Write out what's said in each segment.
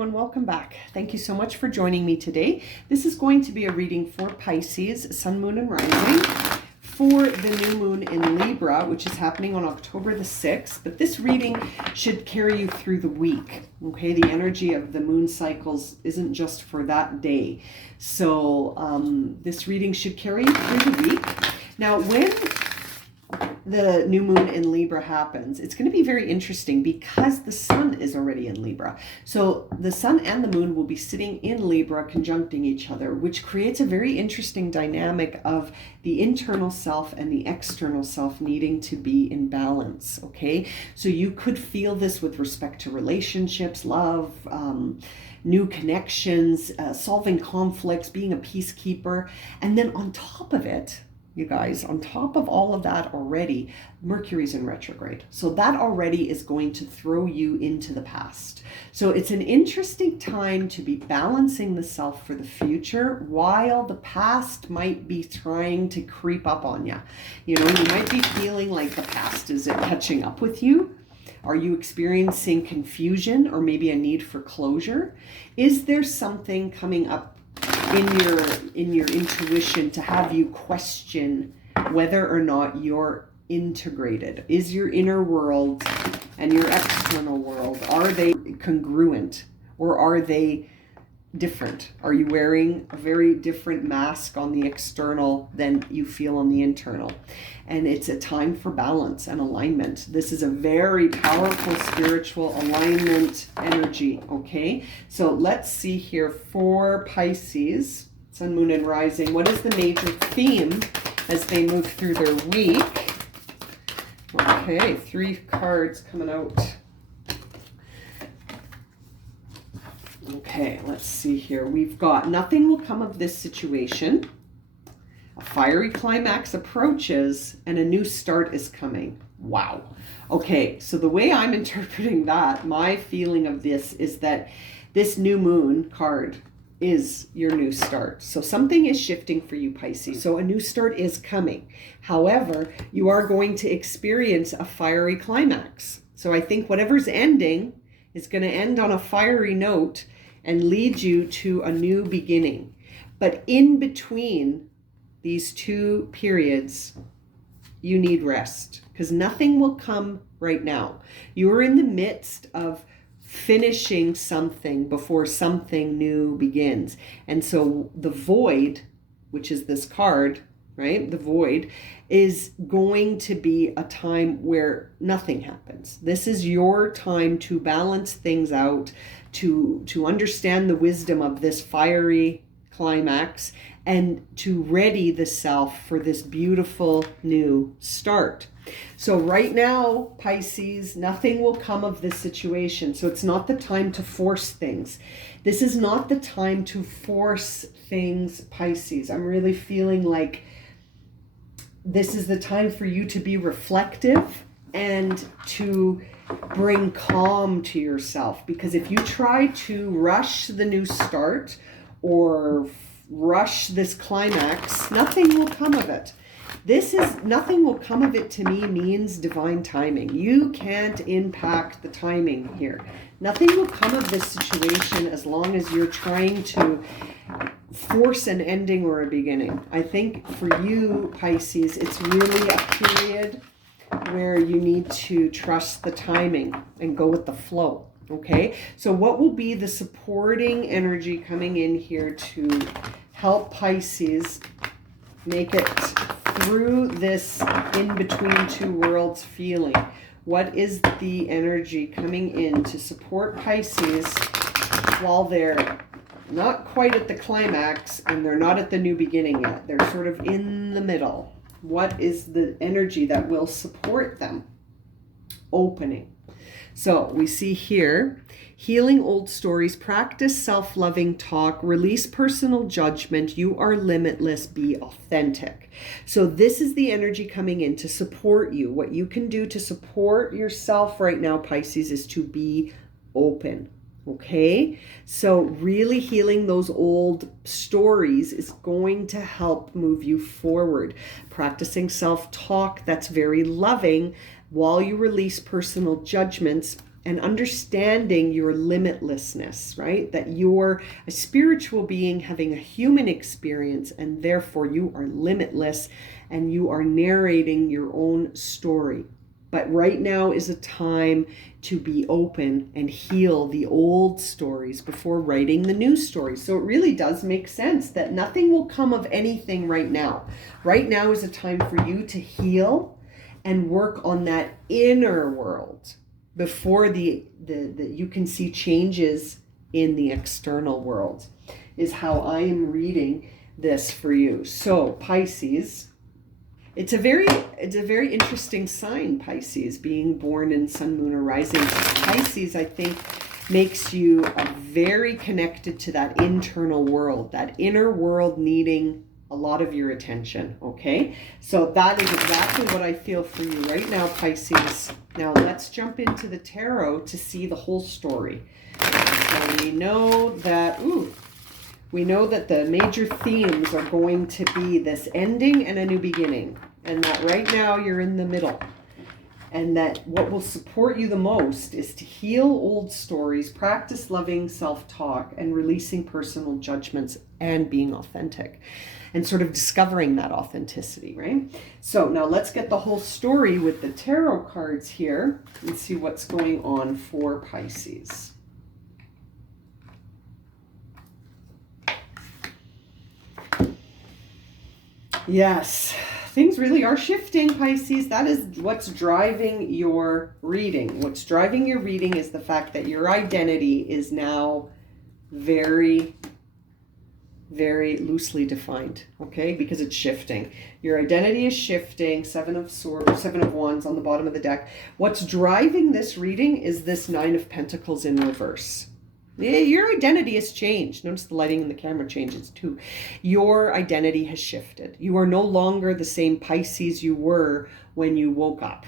everyone, welcome back. Thank you so much for joining me today. This is going to be a reading for Pisces, Sun, Moon, and Rising for the new moon in Libra, which is happening on October the 6th. But this reading should carry you through the week, okay? The energy of the moon cycles isn't just for that day. So this reading should carry you through the week. Now, when the new moon in Libra happens, it's going to be very interesting because the sun is already in Libra. So the sun and the moon will be sitting in Libra conjuncting each other, which creates a very interesting dynamic of the internal self and the external self needing to be in balance. Okay, so you could feel this with respect to relationships, love, new connections, solving conflicts, being a peacekeeper. And then on top of it, you guys, on top of all of that already, Mercury's in retrograde. So that already is going to throw you into the past. So it's an interesting time to be balancing the self for the future while the past might be trying to creep up on you. You know, you might be feeling like the past is catching up with you. Are you experiencing confusion or maybe a need for closure? Is there something coming up in your intuition to have you question whether or not you're integrated? Is your inner world and your external world, are they congruent or are they different? Are you wearing a very different mask on the external than you feel on the internal? And it's a time for balance and alignment. This is a very powerful spiritual alignment energy, okay? So let's see here for Pisces, Sun, Moon, and Rising. What is the major theme as they move through their week? Okay, 3 cards coming out. Okay, let's see here. We've got nothing will come of this situation. A fiery climax approaches and a new start is coming. Wow. Okay, so the way I'm interpreting that, my feeling of this is that this new moon card is your new start. So something is shifting for you, Pisces. So a new start is coming. However, you are going to experience a fiery climax. So I think whatever's ending is going to end on a fiery note and lead you to a new beginning. But in between these two periods, you need rest because nothing will come right now. You are in the midst of finishing something before something new begins. And so the void, which is this card, right? The void is going to be a time where nothing happens. This is your time to balance things out, to understand the wisdom of this fiery climax and to ready the self for this beautiful new start. So right now, Pisces, nothing will come of this situation. So it's not the time to force things. This is not the time to force things, Pisces. I'm really feeling like this is the time for you to be reflective and to bring calm to yourself. Because if you try to rush the new start or rush this climax, nothing will come of it. Nothing will come of it to me means divine timing. You can't impact the timing here. Nothing will come of this situation as long as you're trying to force an ending or a beginning. I think for you, Pisces, it's really a period where you need to trust the timing and go with the flow. Okay, so what will be the supporting energy coming in here to help Pisces make it through this in between two worlds feeling? What is the energy coming in to support Pisces while they're not quite at the climax and they're not at the new beginning yet? They're sort of in the middle. What is the energy that will support them? Opening. So we see here, healing old stories, practice self-loving talk, release personal judgment, you are limitless, be authentic. So this is the energy coming in to support you. What you can do to support yourself right now, Pisces, is to be open. Okay, so really healing those old stories is going to help move you forward. Practicing self-talk that's very loving while you release personal judgments and understanding your limitlessness, right? That you're a spiritual being having a human experience, and therefore you are limitless and you are narrating your own story. But right now is a time to be open and heal the old stories before writing the new stories. So it really does make sense that nothing will come of anything right now. Right now is a time for you to heal and work on that inner world before you can see changes in the external world, is how I am reading this for you. So Pisces, it's a very interesting sign, Pisces, being born in sun, moon, or rising. Pisces, I think, makes you very connected to that internal world, that inner world needing a lot of your attention, okay? So that is exactly what I feel for you right now, Pisces. Now let's jump into the tarot to see the whole story. So we know that the major themes are going to be this ending and a new beginning, and that right now you're in the middle. And that what will support you the most is to heal old stories, practice loving self-talk, and releasing personal judgments and being authentic and sort of discovering that authenticity, right? So now let's get the whole story with the tarot cards here and see what's going on for Pisces. Yes, things really are shifting, Pisces. That is what's driving your reading. What's driving your reading is the fact that your identity is now very, very loosely defined, okay? Because it's shifting. Your identity is shifting. Seven of Wands on the bottom of the deck. What's driving this reading is this Nine of Pentacles in reverse. Your identity has changed. Notice the lighting in the camera changes too. Your identity has shifted. You are no longer the same Pisces you were when you woke up.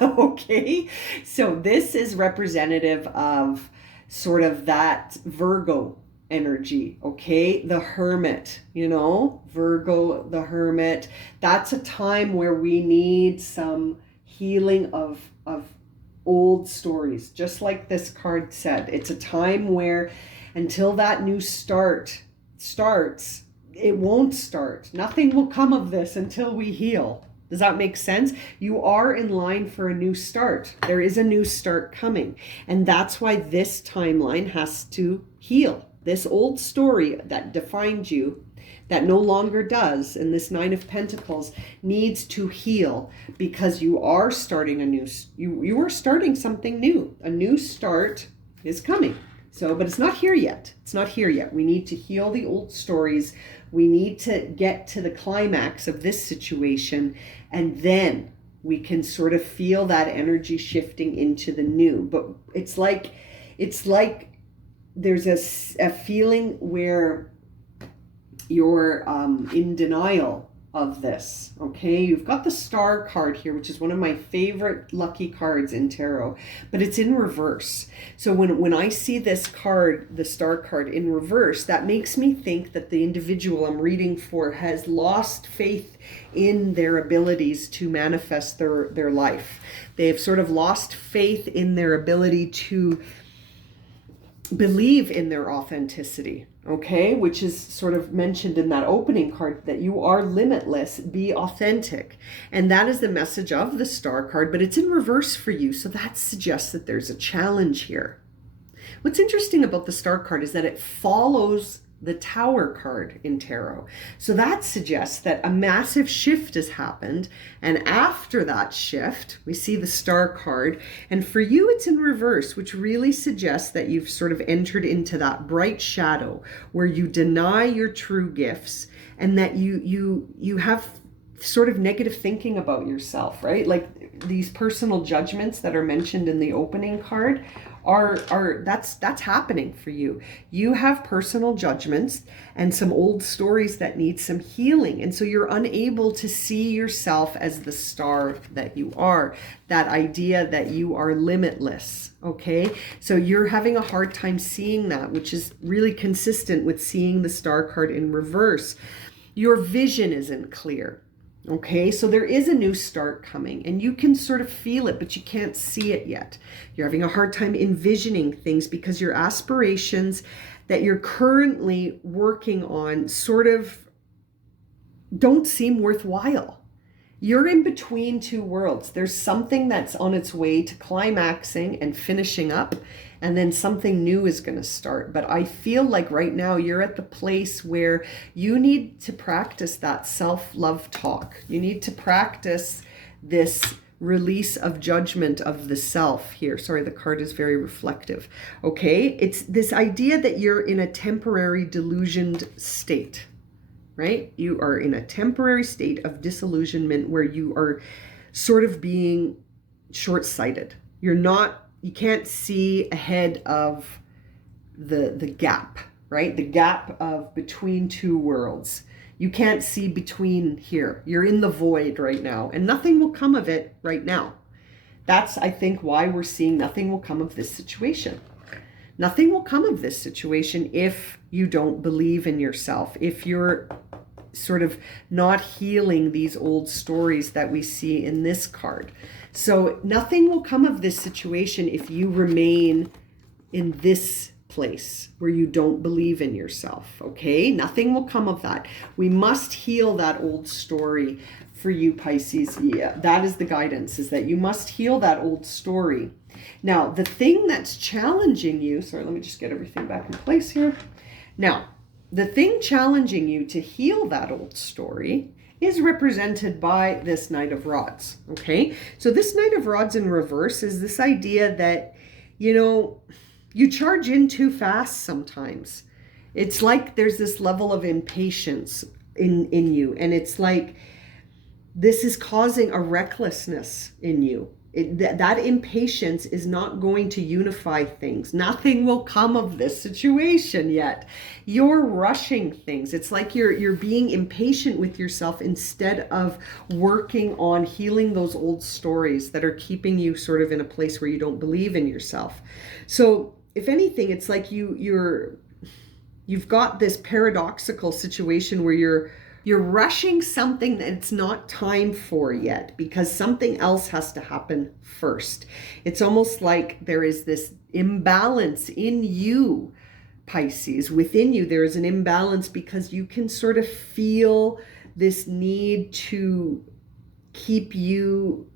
Okay? So this is representative of sort of that Virgo energy, okay? The Hermit, Virgo, the Hermit. That's a time where we need some healing of old stories, just like this card said. It's a time where until that new start starts, it won't start. Nothing will come of this until we heal. Does that make sense? You are in line for a new start. There is a new start coming. And that's why this timeline has to heal. This old story that defined you, that no longer does, and this Nine of Pentacles needs to heal, because you are starting you are starting something new. A new start is coming. So, but it's not here yet. It's not here yet. We need to heal the old stories. We need to get to the climax of this situation, and then we can sort of feel that energy shifting into the new. But it's like there's a feeling where you're in denial of this, okay? You've got the Star card here, which is one of my favorite lucky cards in tarot, but it's in reverse. So when I see this card, the Star card in reverse, that makes me think that the individual I'm reading for has lost faith in their abilities to manifest their life. They've sort of lost faith in their ability to believe in their authenticity, okay? Which is sort of mentioned in that opening card, that you are limitless, be authentic. And that is the message of the Star card, but it's in reverse for you. So that suggests that there's a challenge here. What's interesting about the Star card is that it follows the Tower card in tarot. So that suggests that a massive shift has happened, and after that shift we see the Star card, and for you it's in reverse, which really suggests that you've sort of entered into that bright shadow where you deny your true gifts, and that you have sort of negative thinking about yourself, right? Like these personal judgments that are mentioned in the opening card that's happening for you. You have personal judgments and some old stories that need some healing, and so you're unable to see yourself as the star that you are, that idea that you are limitless, okay? So you're having a hard time seeing that, which is really consistent with seeing the Star card in reverse. Your vision isn't clear. Okay, so there is a new start coming and you can sort of feel it, but you can't see it yet. You're having a hard time envisioning things because your aspirations that you're currently working on sort of don't seem worthwhile. You're in between two worlds. There's something that's on its way to climaxing and finishing up, and then something new is going to start. But I feel like right now you're at the place where you need to practice that self-love talk. You need to practice this release of judgment of the self here. Sorry, the card is very reflective. Okay, it's this idea that you're in a temporary delusioned state. Right? You are in a temporary state of disillusionment where you are sort of being short-sighted. You can't see ahead of the gap, right? The gap of between two worlds. You can't see between here. You're in the void right now, and nothing will come of it right now. That's, I think, why we're seeing nothing will come of this situation. Nothing will come of this situation if you don't believe in yourself, if you're sort of not healing these old stories that we see in this card. So nothing will come of this situation if you remain in this place where you don't believe in yourself, okay? Nothing will come of that. We must heal that old story for you, Pisces. Yeah, that is the guidance, is that you must heal that old story. Now, the thing that's challenging you, sorry, let me just get everything back in place here. Now, the thing challenging you to heal that old story is represented by this Knight of Rods, okay? So this Knight of Rods in reverse is this idea that, you know, you charge in too fast sometimes. It's like there's this level of impatience in you, and it's like this is causing a recklessness in you. That impatience is not going to unify things. Nothing will come of this situation yet. You're rushing things. It's like you're being impatient with yourself instead of working on healing those old stories that are keeping you sort of in a place where you don't believe in yourself. So if anything, it's like you've got this paradoxical situation where you're rushing something that it's not time for yet because something else has to happen first. It's almost like there is this imbalance in you, Pisces. Within you, there is an imbalance because you can sort of feel this need to keep you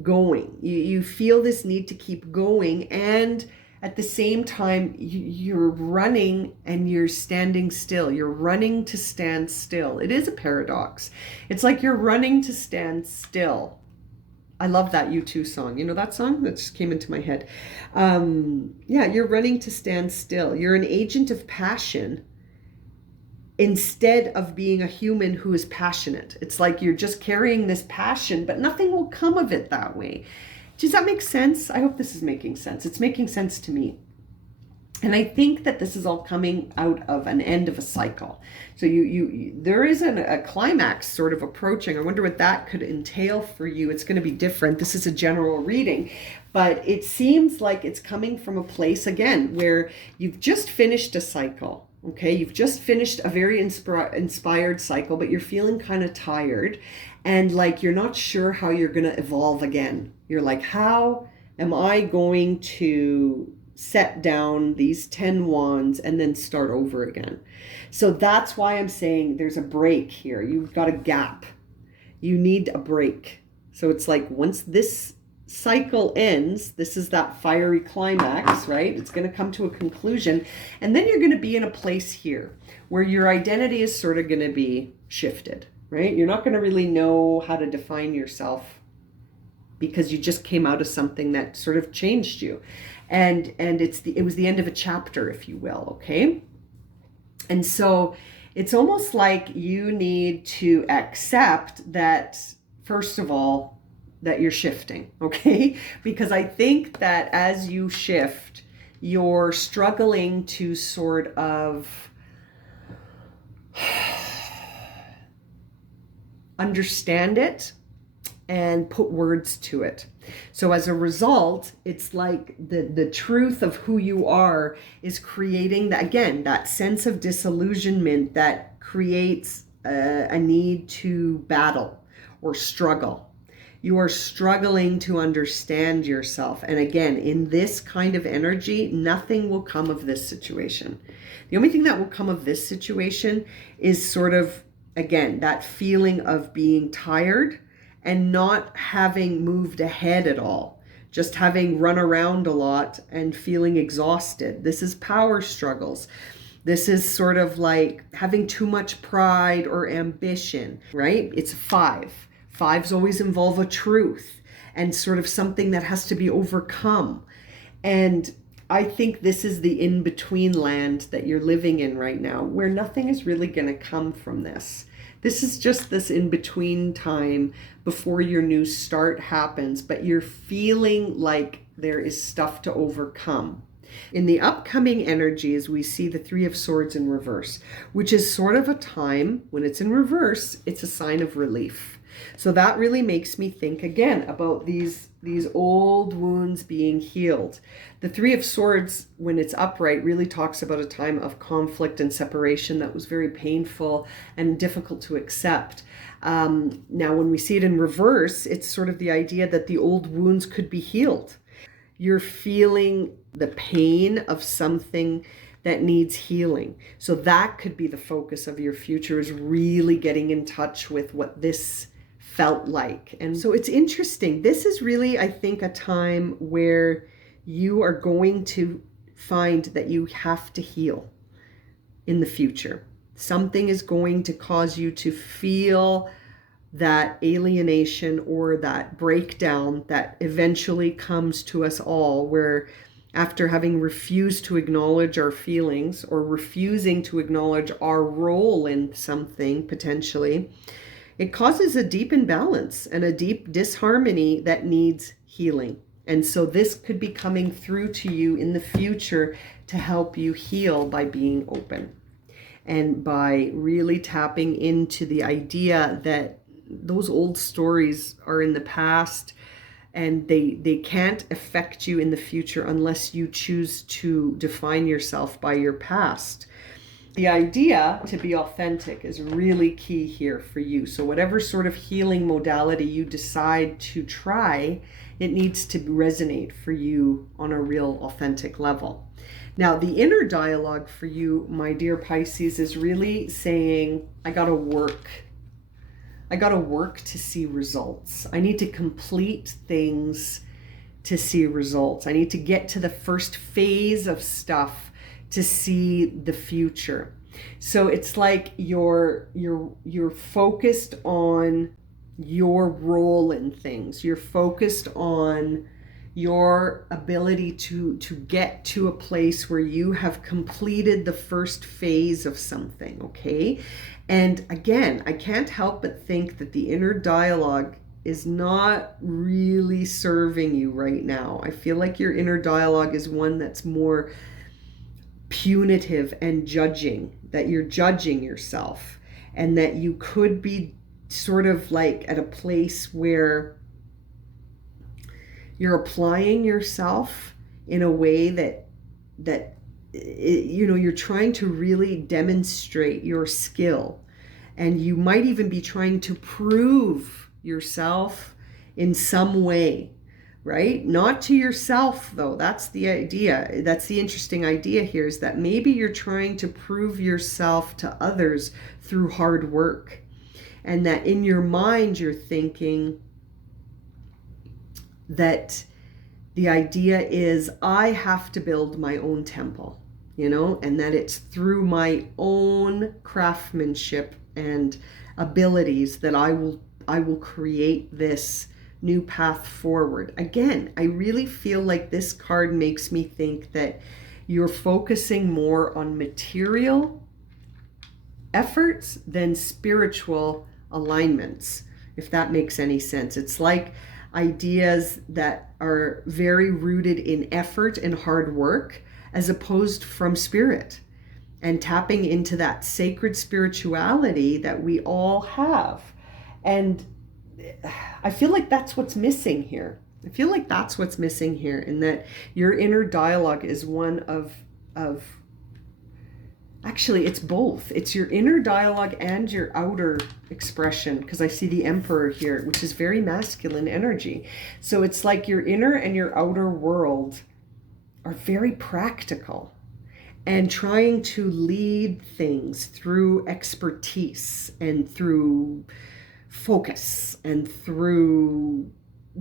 going. You feel this need to keep going, and at the same time, you're running and you're standing still. You're running to stand still. It is a paradox. It's like you're running to stand still. I love that U2 song. You know that song? That just came into my head. Yeah, you're running to stand still. You're an agent of passion instead of being a human who is passionate. It's like you're just carrying this passion, but nothing will come of it that way. Does that make sense? I hope this is making sense. It's making sense to me. And I think that this is all coming out of an end of a cycle. So there is a climax sort of approaching. I wonder what that could entail for you. It's going to be different. This is a general reading, but it seems like it's coming from a place, again, where you've just finished a cycle. Okay, you've just finished a very inspired cycle, but you're feeling kind of tired and like you're not sure how you're going to evolve again. You're like, how am I going to set down these 10 wands and then start over again? So that's why I'm saying there's a break here. You've got a gap. You need a break. So it's like once this cycle ends, this is that fiery climax, right? It's going to come to a conclusion. And then you're going to be in a place here where your identity is sort of going to be shifted, right? You're not going to really know how to define yourself because you just came out of something that sort of changed you. And it was the end of a chapter, if you will, okay? And so it's almost like you need to accept that, first of all, that you're shifting, okay? Because I think that as you shift, you're struggling to sort of understand it and put words to it. So as a result, it's like the truth of who you are is creating that, again, that sense of disillusionment that creates a need to battle. or struggle. You are struggling to understand yourself. And again, in this kind of energy, nothing will come of this situation. The only thing that will come of this situation is sort of, again, that feeling of being tired and not having moved ahead at all, just having run around a lot and feeling exhausted. This is power struggles. This is sort of like having too much pride or ambition, right? It's 5. 5s always involve a truth and sort of something that has to be overcome. And I think this is the in-between land that you're living in right now, where nothing is really going to come from this. This is just this in-between time before your new start happens, but you're feeling like there is stuff to overcome. In the upcoming energies, we see the 3 of Swords in reverse, which is sort of a time when it's in reverse, it's a sign of relief. So that really makes me think again about these old wounds being healed. The 3 of Swords, when it's upright, really talks about a time of conflict and separation that was very painful and difficult to accept. Now, when we see it in reverse, it's sort of the idea that the old wounds could be healed. You're feeling the pain of something that needs healing. So that could be the focus of your future, is really getting in touch with what this felt like. And so it's interesting. This is really, I think, a time where you are going to find that you have to heal in the future. Something is going to cause you to feel that alienation or that breakdown that eventually comes to us all, where after having refused to acknowledge our feelings or refusing to acknowledge our role in something potentially, it causes a deep imbalance and a deep disharmony that needs healing. And so this could be coming through to you in the future to help you heal by being open and by really tapping into the idea that those old stories are in the past and they can't affect you in the future unless you choose to define yourself by your past. The idea to be authentic is really key here for you. So whatever sort of healing modality you decide to try, it needs to resonate for you on a real authentic level. Now, the inner dialogue for you, my dear Pisces, is really saying, I gotta work to see results. I need to complete things to see results. I need to get to the first phase of stuff to see the future. So it's like you're focused on your role in things. You're focused on your ability to get to a place where you have completed the first phase of something, okay? And again, I can't help but think that the inner dialogue is not really serving you right now. I feel like your inner dialogue is one that's more punitive and judging, that you're judging yourself, and that you could be sort of like at a place where you're applying yourself in a way that you're trying to really demonstrate your skill, and you might even be trying to prove yourself in some way, right? Not to yourself, though. That's the idea. That's the interesting idea here, is that maybe you're trying to prove yourself to others through hard work, and that in your mind you're thinking that the idea is, I have to build my own temple, and that it's through my own craftsmanship and abilities that I will create this new path forward. Again, I really feel like this card makes me think that you're focusing more on material efforts than spiritual alignments, if that makes any sense. It's like ideas that are very rooted in effort and hard work, as opposed from spirit, and tapping into that sacred spirituality that we all have. And I feel like that's what's missing here. And that your inner dialogue is one of Actually, it's both. It's your inner dialogue and your outer expression, because I see the Emperor here, which is very masculine energy. So it's like your inner and your outer world are very practical and trying to lead things through expertise and through focus and through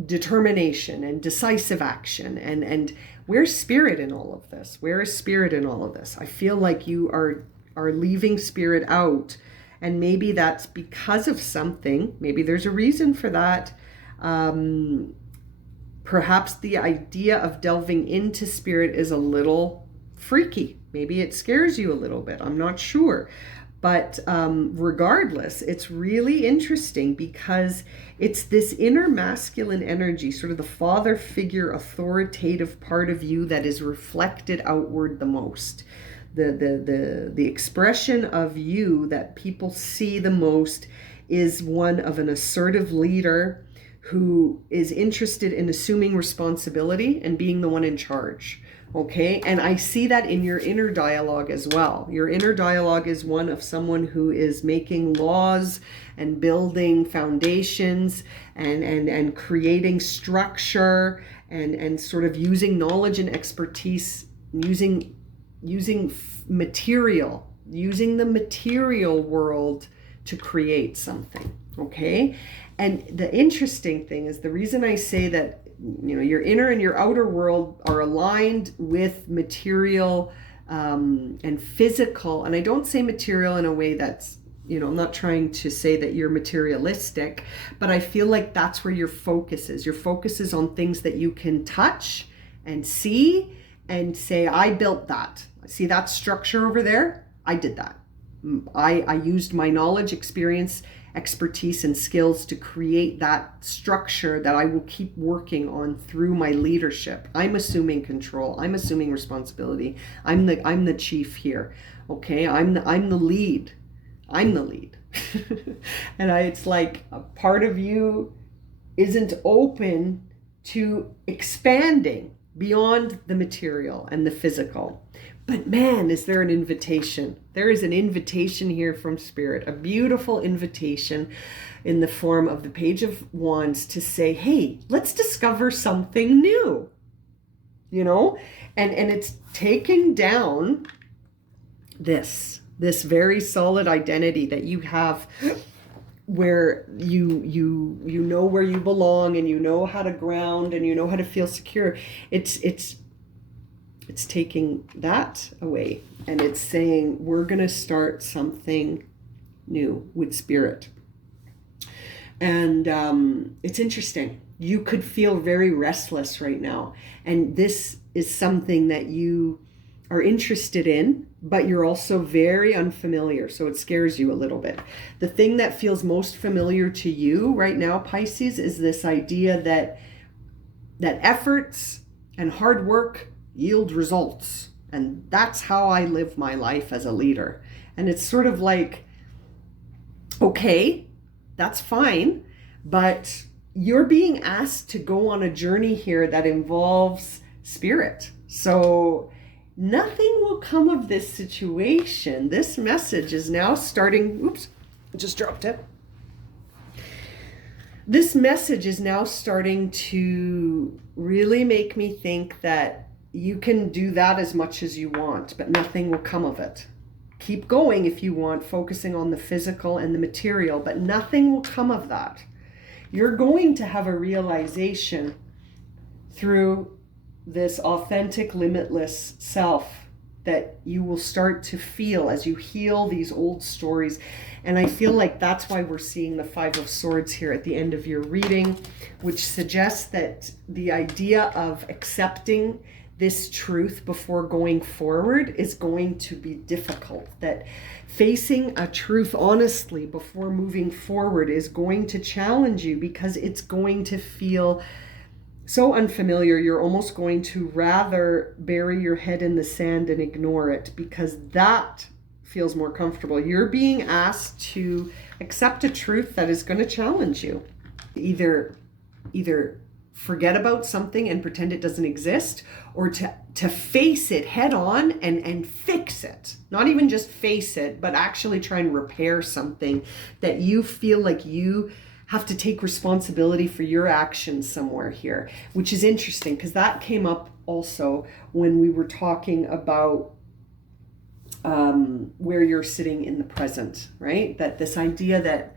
determination and decisive action. And where's spirit in all of this? Where is spirit in all of this? I feel like you are leaving spirit out, and maybe that's because of something. Maybe there's a reason for that. Perhaps the idea of delving into spirit is a little freaky. Maybe it scares you a little bit. I'm not sure. But regardless, it's really interesting because it's this inner masculine energy, sort of the father figure, authoritative part of you that is reflected outward the most. The expression of you that people see the most is one of an assertive leader who is interested in assuming responsibility and being the one in charge. Okay, and I see that in your inner dialogue as well. Your inner dialogue is one of someone who is making laws and building foundations and creating structure and sort of using knowledge and expertise, using material, using the material world to create something. Okay, and the interesting thing is, the reason I say that, you know, your inner and your outer world are aligned with material and physical. And I don't say material in a way that's, you know, I'm not trying to say that you're materialistic, but I feel like that's where your focus is. Your focus is on things that you can touch and see and say, I built that. See that structure over there? I did that. I used my knowledge, experience, expertise, and skills to create that structure that I will keep working on through my leadership. I'm assuming control. I'm assuming responsibility. I'm the chief here. Okay, I'm the lead. I'm the lead. And it's like a part of you isn't open to expanding beyond the material and the physical. But man, is there an invitation? There is an invitation here from Spirit, a beautiful invitation in the form of the Page of Wands to say, hey, let's discover something new, you know? And it's taking down this very solid identity that you have, where you know where you belong, and you know how to ground, and you know how to feel secure. It's taking that away, and it's saying we're going to start something new with spirit. And it's interesting. You could feel very restless right now, and this is something that you are interested in, but you're also very unfamiliar, so it scares you a little bit. The thing that feels most familiar to you right now, Pisces, is this idea that efforts and hard work yield results. And that's how I live my life as a leader. And it's sort of like, okay, that's fine, but you're being asked to go on a journey here that involves spirit. So nothing will come of this situation. This message is now starting, oops, I just dropped it. This message is now starting to really make me think that you can do that as much as you want, but nothing will come of it. Keep going if you want, focusing on the physical and the material, but nothing will come of that. You're going to have a realization through this authentic, limitless self that you will start to feel as you heal these old stories. And I feel like that's why we're seeing the Five of Swords here at the end of your reading, which suggests that the idea of accepting this truth before going forward is going to be difficult. That facing a truth honestly before moving forward is going to challenge you, because it's going to feel so unfamiliar. You're almost going to rather bury your head in the sand and ignore it, because that feels more comfortable. You're being asked to accept a truth that is going to challenge you. Either forget about something and pretend it doesn't exist, or to face it head on and fix it. Not even just face it, but actually try and repair something that you feel like you have to take responsibility for your actions somewhere here, which is interesting because that came up also when we were talking about where you're sitting in the present, right? That this idea that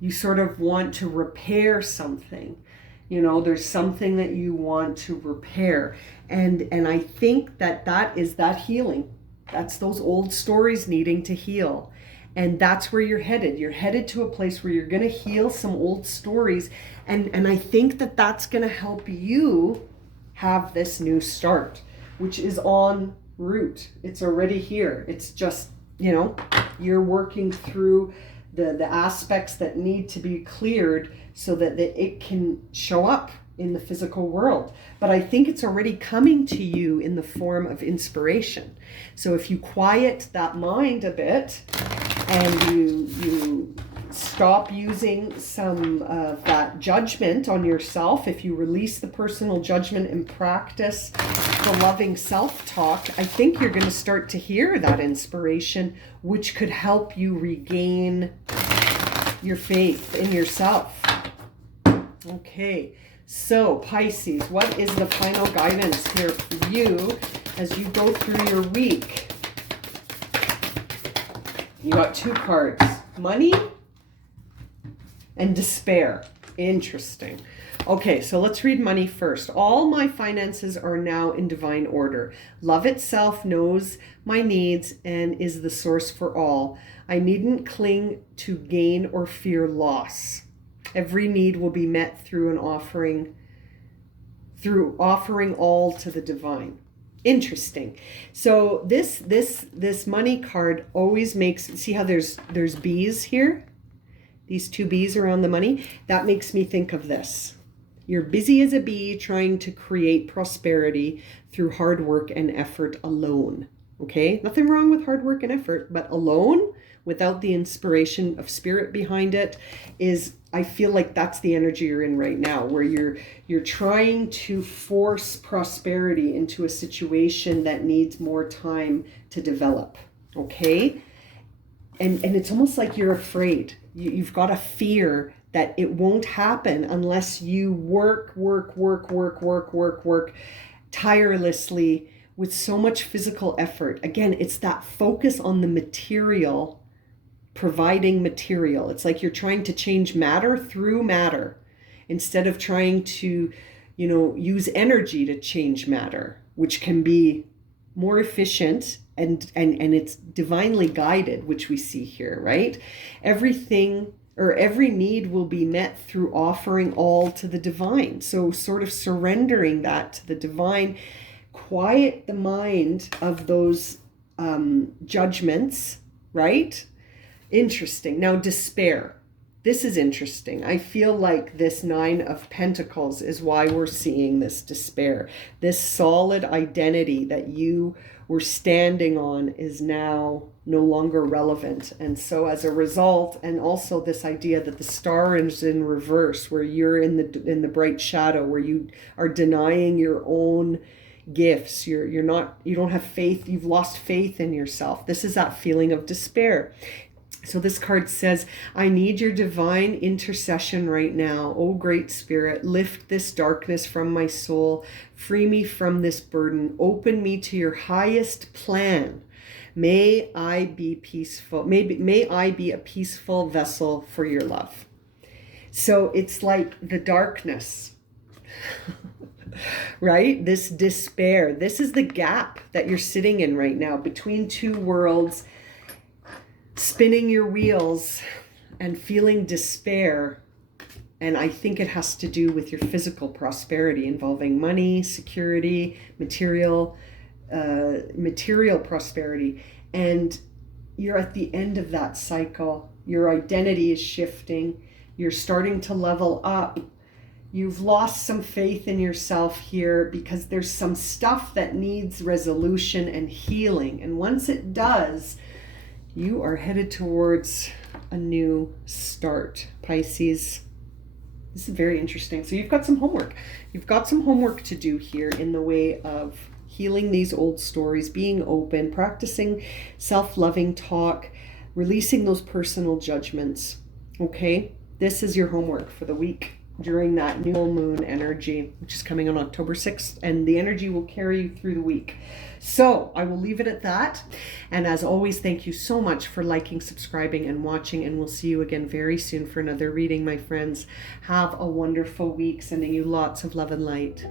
you sort of want to repair something. You know, there's something that you want to repair. And I think that is that healing. That's those old stories needing to heal. And that's where you're headed. You're headed to a place where you're going to heal some old stories. And I think that that's going to help you have this new start, which is en route. It's already here. It's just, you know, you're working through the aspects that need to be cleared so that it can show up in the physical world. But I think it's already coming to you in the form of inspiration. So if you quiet that mind a bit and you stop using some of that judgment on yourself, if you release the personal judgment and practice the loving self-talk, I think you're going to start to hear that inspiration, which could help you regain your faith in yourself. Okay, so Pisces, what is the final guidance here for you as you go through your week? You got two cards, money and despair. Interesting. Okay, so let's read money first. All my finances are now in divine order. Love itself knows my needs and is the source for all. I needn't cling to gain or fear loss. Every need will be met through offering all to the divine. Interesting. So this money card always makes, see how there's bees here? These two bees around the money. That makes me think of this. You're busy as a bee trying to create prosperity through hard work and effort alone. Okay? Nothing wrong with hard work and effort, but alone, without the inspiration of spirit behind it, is, I feel like that's the energy you're in right now, where you're trying to force prosperity into a situation that needs more time to develop. Okay? And it's almost like you're afraid. You've got a fear that it won't happen unless you work tirelessly with so much physical effort. Again, it's that focus on the material, providing material. It's like you're trying to change matter through matter instead of trying to, you know, use energy to change matter, which can be more efficient and it's divinely guided, which we see here, right? Everything or every need will be met through offering all to the divine. So sort of surrendering that to the divine, quiet the mind of those judgments, right? Interesting. Now, despair. This is interesting. I feel like this Nine of Pentacles is why we're seeing this despair. This solid identity that you were standing on is now no longer relevant. And so as a result, and also this idea that the star is in reverse, where you're in the bright shadow, where you are denying your own gifts. You don't have faith. You've lost faith in yourself. This is that feeling of despair. So this card says, I need your divine intercession right now. Oh, great spirit, lift this darkness from my soul. Free me from this burden. Open me to your highest plan. May I be peaceful. May I be a peaceful vessel for your love. So it's like the darkness, right? This despair. This is the gap that you're sitting in right now between two worlds, spinning your wheels and feeling despair. And I think it has to do with your physical prosperity involving money, security, material prosperity. And you're at the end of that cycle. Your identity is shifting. You're starting to level up. You've lost some faith in yourself here because there's some stuff that needs resolution and healing. And once it does, you are headed towards a new start, Pisces. This is very interesting. So you've got some homework. You've got some homework to do here in the way of healing these old stories, being open, practicing self-loving talk, releasing those personal judgments. Okay? This is your homework for the week during that new moon energy, which is coming on October 6th, and the energy will carry you through the week. So I will leave it at that. And as always, thank you so much for liking, subscribing, and watching. And we'll see you again very soon for another reading, my friends. Have a wonderful week. Sending you lots of love and light.